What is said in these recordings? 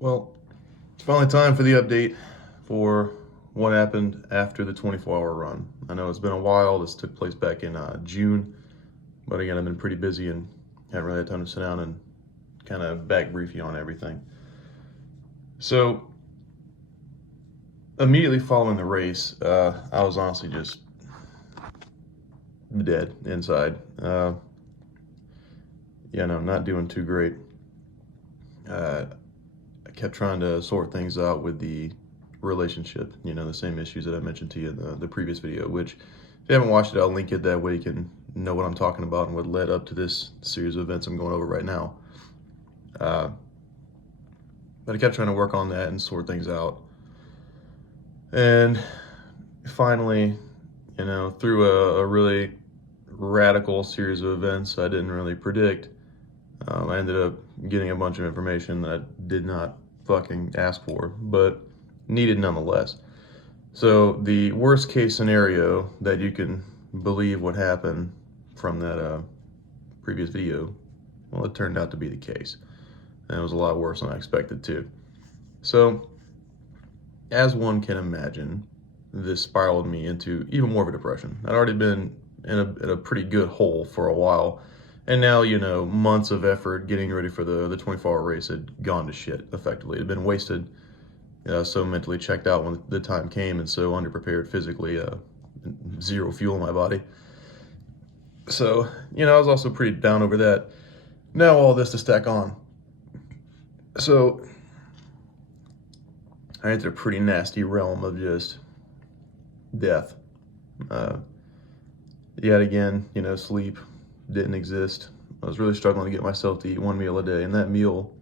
Well, it's finally time for the update for what happened after the 24-hour run. I know it's been a while. This took place back in June, but again, I've been pretty busy and haven't really had time to sit down and kind of back brief you on everything. So, immediately following the race, I was honestly just dead inside. Not doing too great. I kept trying to sort things out with the relationship, the same issues that I mentioned to you in the previous video, which if you haven't watched it, I'll link it that way you can know what I'm talking about and what led up to this series of events I'm going over right now. But I kept trying to work on that and sort things out. And finally, through a really radical series of events I didn't really predict, I ended up getting a bunch of information that I did not fucking ask for, but needed nonetheless. So the worst case scenario that you can believe what happened from that previous video, well, it turned out to be the case. And it was a lot worse than I expected too. So, as one can imagine, this spiraled me into even more of a depression. I'd already been in a pretty good hole for a while. And now, months of effort getting ready for the 24-hour race had gone to shit, effectively. It had been wasted, so mentally checked out when the time came and so underprepared physically, zero fuel in my body. So, I was also pretty down over that. Now all this to stack on. So, I entered a pretty nasty realm of just death. Yet again, sleep didn't exist. I was really struggling to get myself to eat one meal a day, and that meal,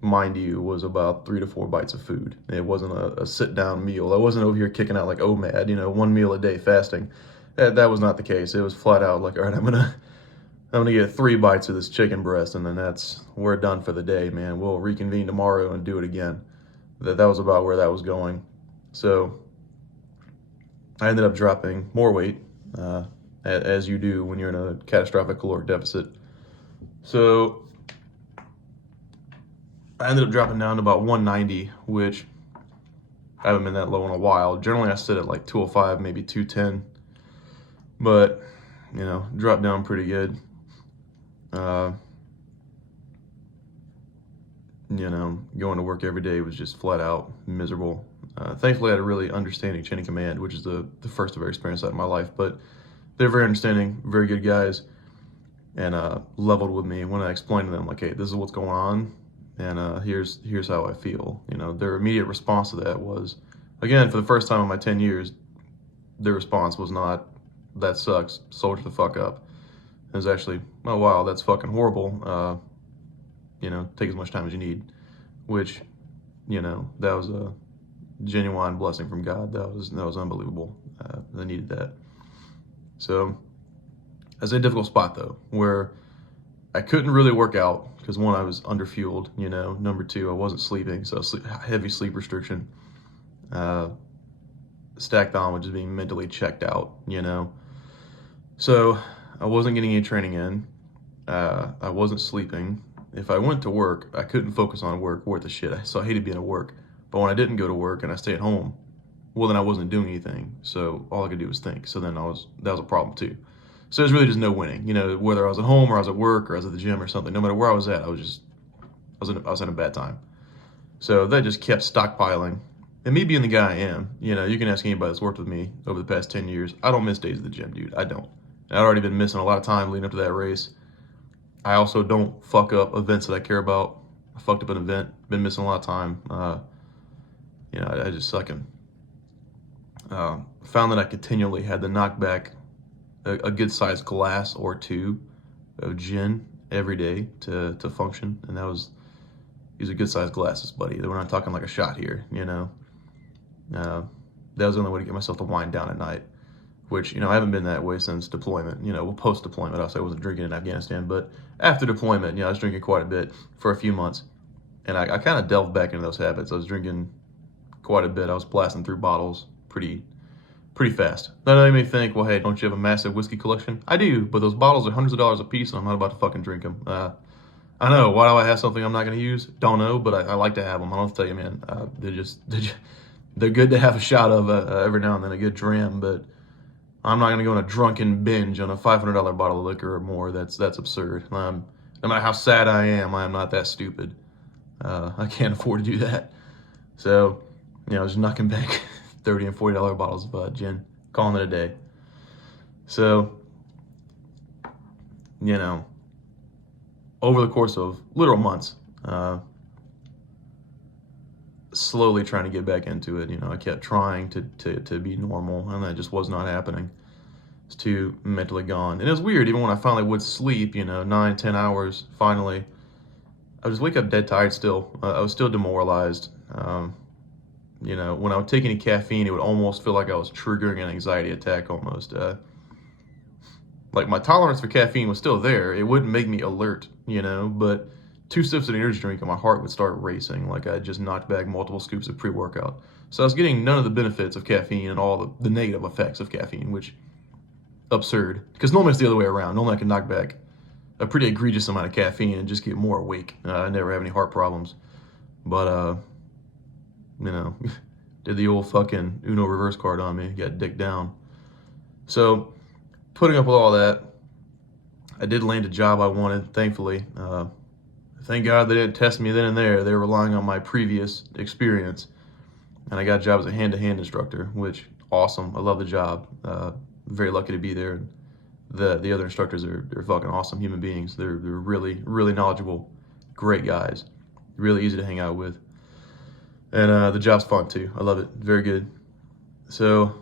mind you, was about 3 to 4 bites of food. It wasn't a sit-down meal. I wasn't over here kicking out like OMAD, one meal a day fasting. That was not the case. It was flat out like, all right, I'm gonna get 3 bites of this chicken breast, and then we're done for the day, man. We'll reconvene tomorrow and do it again. That was about where that was going. So I ended up dropping more weight, as you do when you're in a catastrophic caloric deficit. So I ended up dropping down to about 190, which I haven't been that low in a while. Generally, I sit at like 205, maybe 210, but dropped down pretty good. Going to work every day was just flat out miserable. Thankfully, I had a really understanding chain of command, which is the first I've ever experienced that in my life. But they're very understanding, very good guys, and leveled with me when I explained to them, like, hey, this is what's going on, and here's how I feel. Their immediate response to that was, again, for the first time in my 10 years, their response was not, that sucks, soldier the fuck up. It was actually, oh wow, that's fucking horrible. Take as much time as you need, which, that was a genuine blessing from God. That was unbelievable. I needed that. So, as a difficult spot though, where I couldn't really work out because one, I was underfueled. Number two, I wasn't sleeping, so heavy sleep restriction. Stacked on with just being mentally checked out. So I wasn't getting any training in. I wasn't sleeping. If I went to work, I couldn't focus on work worth a shit. So I hated being at work. But when I didn't go to work and I stayed at home, well, then I wasn't doing anything. So all I could do was think. So then that was a problem too. So there's really just no winning. Whether I was at home or I was at work or I was at the gym or something, no matter where I was at, I was in a bad time. So that just kept stockpiling. And me being the guy I am, you can ask anybody that's worked with me over the past 10 years. I don't miss days at the gym, dude. I don't. And I'd already been missing a lot of time leading up to that race. I also don't fuck up events that I care about. I fucked up an event, been missing a lot of time. I just suck. Found that I continually had to knock back a good sized glass or two of gin every day to function. And these are good sized glasses, buddy. We're not talking like a shot here, that was the only way to get myself to wind down at night, which, I haven't been that way since deployment. Post-deployment, I wasn't drinking in Afghanistan, but after deployment, I was drinking quite a bit for a few months, and I kind of delved back into those habits. I was drinking quite a bit. I was blasting through bottles pretty fast. Now, you may think, well, hey, don't you have a massive whiskey collection? I do, but those bottles are hundreds of dollars a piece, and I'm not about to fucking drink them. I'm I know. Why do I have something I'm not going to use? Don't know, but I like to have them. I don't tell you, man. They're good to have a shot of every now and then, a good dram, but I'm not going to go on a drunken binge on a $500 bottle of liquor or more. That's absurd. No matter how sad I am not that stupid. I can't afford to do that. So, just knocking back $30 and $40 bottles of gin, calling it a day. So, over the course of literal months, slowly trying to get back into it. I kept trying to be normal, and that just was not happening. It's too mentally gone. And it was weird, even when I finally would sleep, 9, 10 hours, finally, I would just wake up dead tired still. I was still demoralized. When I would take any caffeine, it would almost feel like I was triggering an anxiety attack almost. Like my tolerance for caffeine was still there. It wouldn't make me alert, but 2 sips of an energy drink and my heart would start racing like I just knocked back multiple scoops of pre-workout. So I was getting none of the benefits of caffeine and all the negative effects of caffeine, which absurd. Because normally it's the other way around. Normally I can knock back a pretty egregious amount of caffeine and just get more awake. I never have any heart problems. But, did the old fucking Uno reverse card on me, got dicked down. So, putting up with all that, I did land a job I wanted, thankfully. Thank God they didn't test me then and there. They were relying on my previous experience. And I got a job as a hand-to-hand instructor, which, awesome. I love the job. Very lucky to be there. The other instructors are fucking awesome human beings. They're really, really knowledgeable, great guys. Really easy to hang out with. And the job's fun too. I love it. Very good. So,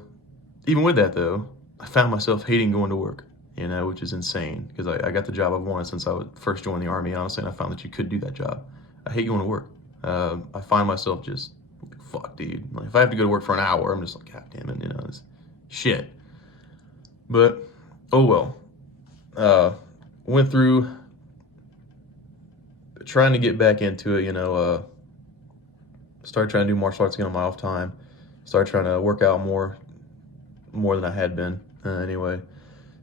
even with that though, I found myself hating going to work, which is insane because I got the job I've wanted since I first joined the Army, honestly, and I found that you could do that job. I hate going to work. I find myself just, fuck, dude. Like, if I have to go to work for an hour, I'm just like, God damn it, it's shit. But, oh well. Went through trying to get back into it, started trying to do martial arts again on my off time. Started trying to work out more than I had been, anyway.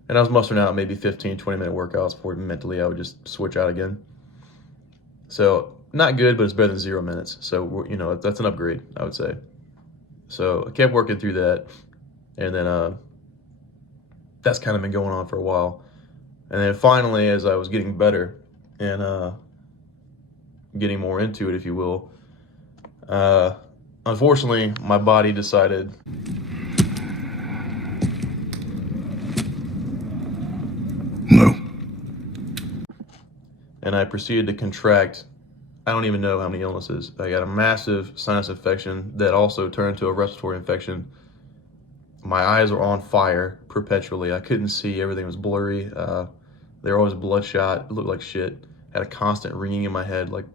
And I was mustering out maybe 15, 20-minute workouts before mentally I would just switch out again. So, not good, but it's better than 0 minutes. So, that's an upgrade, I would say. So, I kept working through that. And then, that's kind of been going on for a while. And then finally, as I was getting better and getting more into it, if you will, unfortunately, my body decided no. And I proceeded to contract, I don't even know how many illnesses. I got a massive sinus infection that also turned to a respiratory infection. My eyes were on fire perpetually. I couldn't see. Everything was blurry. They were always bloodshot. It looked like shit. Had a constant ringing in my head, like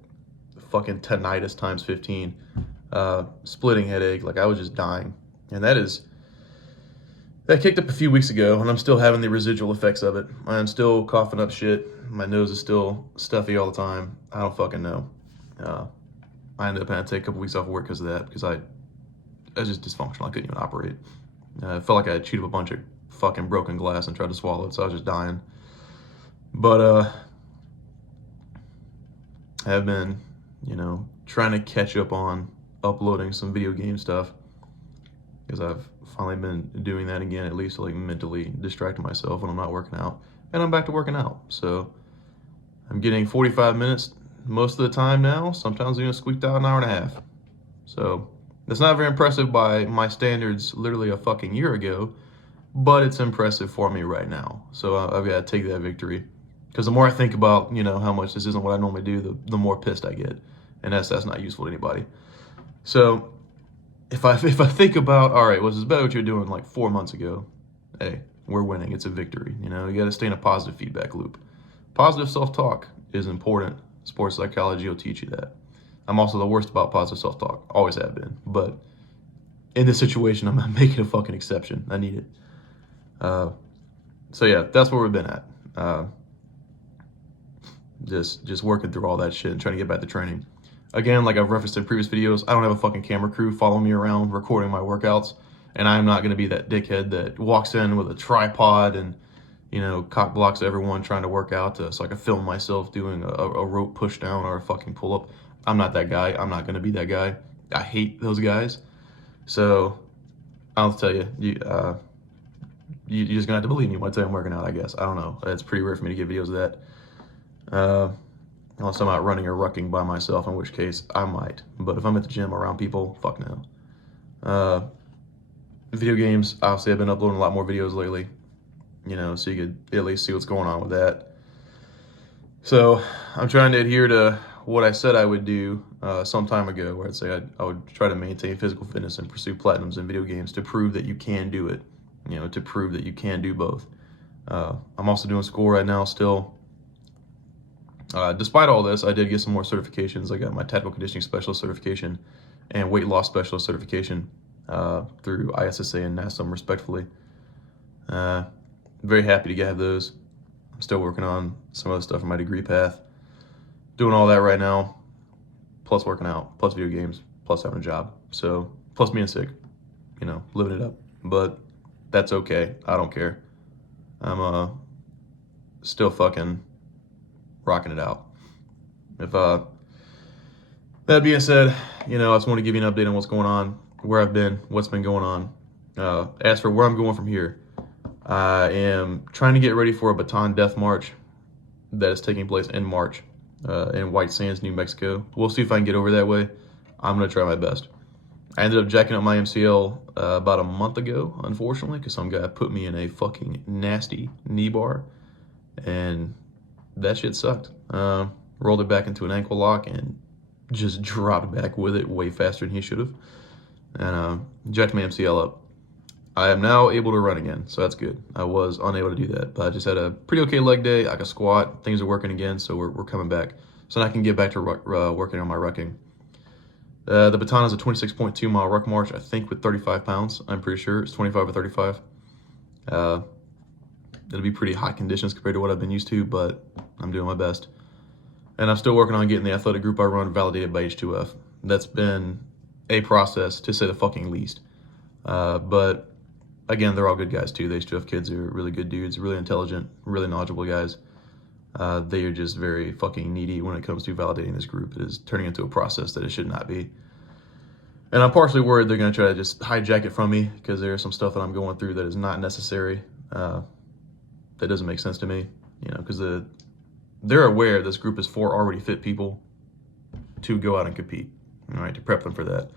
fucking tinnitus times 15. Splitting headache. Like I was just dying. And that kicked up a few weeks ago, and I'm still having the residual effects of it. I'm still coughing up shit. My nose is still stuffy all the time. I don't fucking know. I ended up having to take a couple weeks off of work because of that, because I was just dysfunctional. I couldn't even operate. I felt like I had chewed up a bunch of fucking broken glass and tried to swallow it, so I was just dying. But, I have been, trying to catch up on uploading some video game stuff, because I've finally been doing that again, at least to like mentally distract myself when I'm not working out. And I'm back to working out. So I'm getting 45 minutes most of the time now. Sometimes even squeaked out an hour and a half. So that's not very impressive by my standards literally a fucking year ago, but it's impressive for me right now. So I've got to take that victory. Because the more I think about, how much this isn't what I normally do, the more pissed I get. And that's not useful to anybody. So if I think about, all right, was this better what you were doing like 4 months ago? Hey, we're winning. It's a victory. You got to stay in a positive feedback loop. Positive self-talk is important. Sports psychology will teach you that. I'm also the worst about positive self-talk. Always have been. But in this situation, I'm making a fucking exception. I need it. So yeah, that's where we've been at. Just working through all that shit and trying to get back to training. Again, like I've referenced in previous videos, I don't have a fucking camera crew following me around recording my workouts. And I'm not going to be that dickhead that walks in with a tripod and, cock blocks everyone trying to work out so I can film myself doing a rope push down or a fucking pull up. I'm not that guy. I'm not gonna be that guy. I hate those guys. So I'll tell you, you're just gonna have to believe me when I tell you I'm working out, I guess. I don't know. It's pretty rare for me to get videos of that. Unless I'm out running or rucking by myself, in which case I might. But if I'm at the gym around people, fuck no. Video games, obviously I've been uploading a lot more videos lately, so you could at least see what's going on with that. So I'm trying to adhere to what I said I would do some time ago, where I'd say I would try to maintain physical fitness and pursue platinums in video games to prove that you can do it, to prove that you can do both. I'm also doing school right now still. Despite all this, I did get some more certifications. I got my tactical conditioning specialist certification and weight loss specialist certification through ISSA and NASM, respectfully. Very happy to have those. I'm still working on some other stuff in my degree path. Doing all that right now, plus working out, plus video games, plus having a job. So, plus being sick, living it up. But that's okay. I don't care. I'm still fucking rocking it out. If that being said, I just want to give you an update on what's going on, where I've been, what's been going on. As for where I'm going from here, I am trying to get ready for a Bataan Death March that is taking place in March in White Sands, New Mexico. We'll see if I can get over that way. I'm going to try my best. I ended up jacking up my MCL about a month ago, unfortunately, because some guy put me in a fucking nasty knee bar, and that shit sucked. Rolled it back into an ankle lock and just dropped back with it way faster than he should have, and jacked my MCL up. I am now able to run again, so that's good. I was unable to do that, but I just had a pretty okay leg day. I could squat. Things are working again, so we're coming back. So now I can get back to working on my rucking. The Bataan is a 26.2 mile ruck march, I think, with 35 pounds. I'm pretty sure it's 25 or 35. It'll be pretty hot conditions compared to what I've been used to, but I'm doing my best. And I'm still working on getting the athletic group I run validated by H2F. That's been a process, to say the fucking least. But again, they're all good guys too. The H2F kids are really good dudes, really intelligent, really knowledgeable guys. They are just very fucking needy when it comes to validating this group. It is turning into a process that it should not be. And I'm partially worried they're going to try to just hijack it from me, because there's some stuff that I'm going through that is not necessary. That doesn't make sense to me, because they're aware this group is for already fit people to go out and compete, all right, to prep them for that.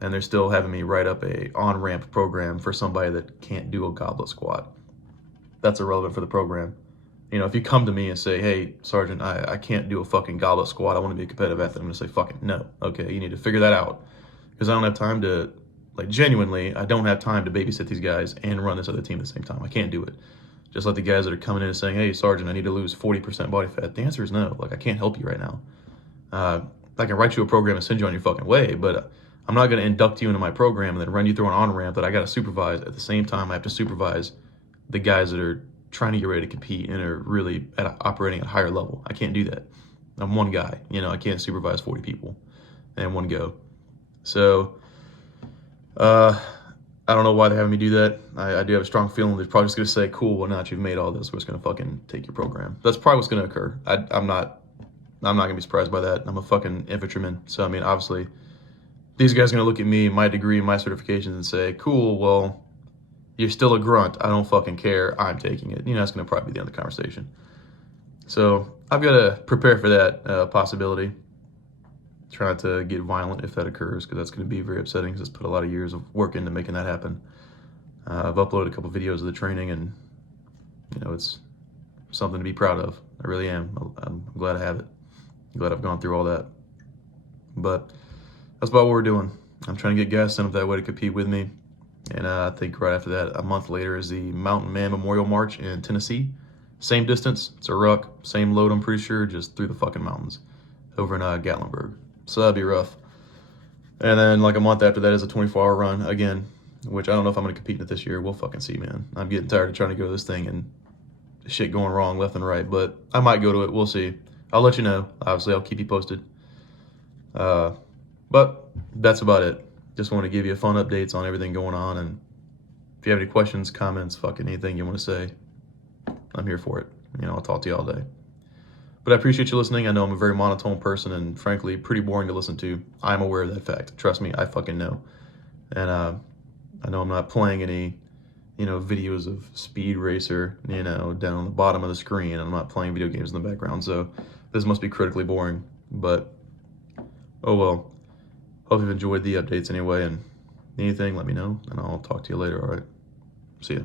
And they're still having me write up a on-ramp program for somebody that can't do a goblet squat. That's irrelevant for the program. If you come to me and say, hey, Sergeant, I can't do a fucking goblet squat, I want to be a competitive athlete, I'm going to say, fucking no. Okay, you need to figure that out. Because I don't have time to, genuinely, I don't have time to babysit these guys and run this other team at the same time. I can't do it. Just like the guys that are coming in and saying, hey, Sergeant, I need to lose 40% body fat. The answer is no. I can't help you right now. I can write you a program and send you on your fucking way, but I'm not going to induct you into my program and then run you through an on-ramp that I got to supervise. At the same time, I have to supervise the guys that are trying to get ready to compete and are really operating at a higher level. I can't do that. I'm one guy. I can't supervise 40 people in one go. So, I don't know why they're having me do that. I do have a strong feeling they're probably just going to say, cool, well, now that you've made all this, we're just going to fucking take your program. That's probably what's going to occur. I'm not going to be surprised by that. I'm a fucking infantryman. So, obviously, these guys are going to look at me, my degree, my certifications, and say, cool, well, you're still a grunt. I don't fucking care. I'm taking it. That's going to probably be the end of the conversation. So I've got to prepare for that possibility. Try not to get violent if that occurs, because that's going to be very upsetting, because it's put a lot of years of work into making that happen. I've uploaded a couple videos of the training, and, it's something to be proud of. I really am. I'm glad I have it. I'm glad I've gone through all that. But that's about what we're doing. I'm trying to get guys sent up that way to compete with me. And I think right after that, a month later, is the Mountain Man Memorial March in Tennessee. Same distance, it's a ruck, same load, I'm pretty sure, just through the fucking mountains over in Gatlinburg. So that'd be rough. And then a month after that is a 24-hour run again, which I don't know if I'm going to compete in it this year. We'll fucking see, man. I'm getting tired of trying to go to this thing and shit going wrong left and right, but I might go to it. We'll see. I'll let you know. Obviously, I'll keep you posted. But that's about it. Just want to give you fun updates on everything going on, and if you have any questions, comments, fucking anything you want to say, I'm here for it. You know, I'll talk to you all day. But I appreciate you listening. I know I'm a very monotone person and frankly pretty boring to listen to. I'm aware of that fact. Trust me, I fucking know. And I know I'm not playing any, you know, videos of Speed Racer, you know, down on the bottom of the screen. I'm not playing video games in the background, so this must be critically boring. But oh well. Hope you've enjoyed the updates anyway, and anything, let me know, and I'll talk to you later, all right? See ya.